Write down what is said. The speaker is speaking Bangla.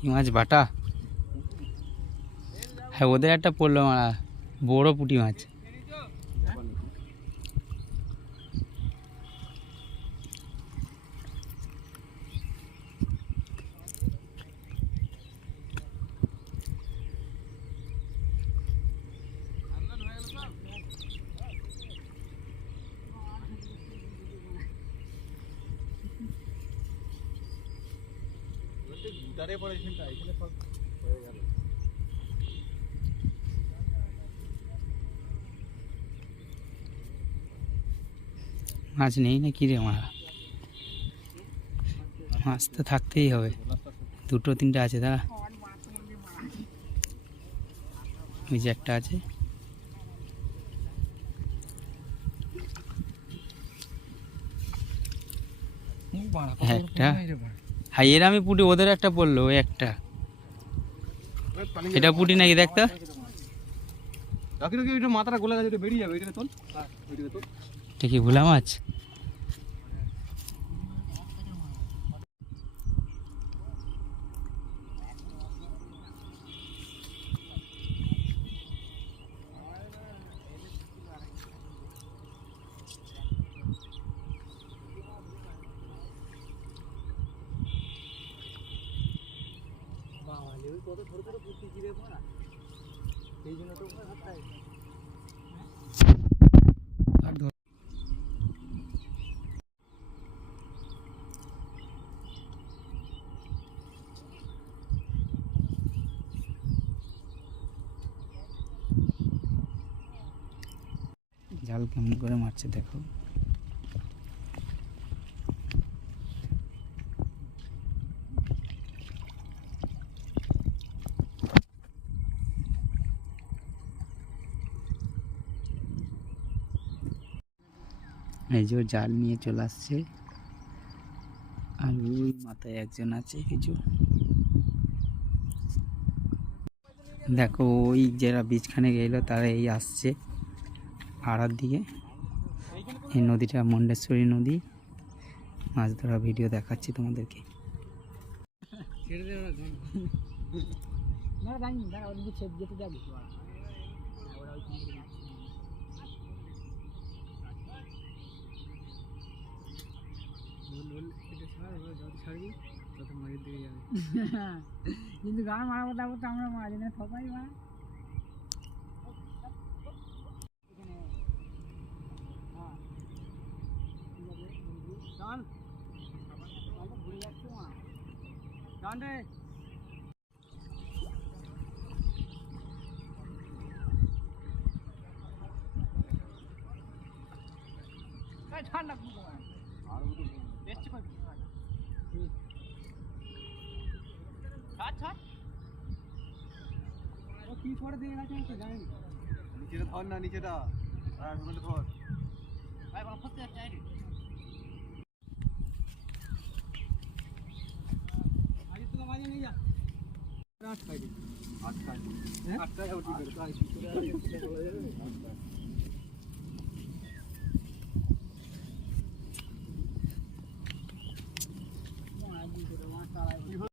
কি মাছ বাটা? হ্যাঁ ওদের একটা পড়লো মারা, বড় পুঁটি মাছ। মাছ নেই না কি রে মারা? মাছ তো থাকতেই হবে, দুটো তিনটে আছে দাঁড়া। ওই যে একটা আছে, একটা হ্যাঁ এর আমি পুটি, ওদের একটা পড়লো ওই একটা। এটা পুটি নাকি দেখতো? মাথাটা গোলা গেছে, বেরিয়ে যাবে। এটা তোল, এটা কি ভোলা মাছ? জাল কেমন করে মারছে দেখো। এই যে জাল নিয়ে চলে আসছে, আর ওই মাথায় একজন আছে কিছু। দেখো ওই যারা বীজখানে গেল তারা এই আসছে পাড়ার দিকে। এই নদীটা মন্ডেশ্বরী নদী, মাছ ধরা ভিডিও দেখাচ্ছি তোমাদেরকে। কিন্তু গান মারা কথা বলতে আমরা মারি না সবাই মা। ঠান্ডা কি করে দিয়ে গেছে আমি তো জানি না। নিচেটা ধর না, নিচেটা ধর ভাই বাবা ফসতে যাচ্ছে আইডি আজ তো মাঝে নিয়ে যা। আট খাই আট খাই আট খাই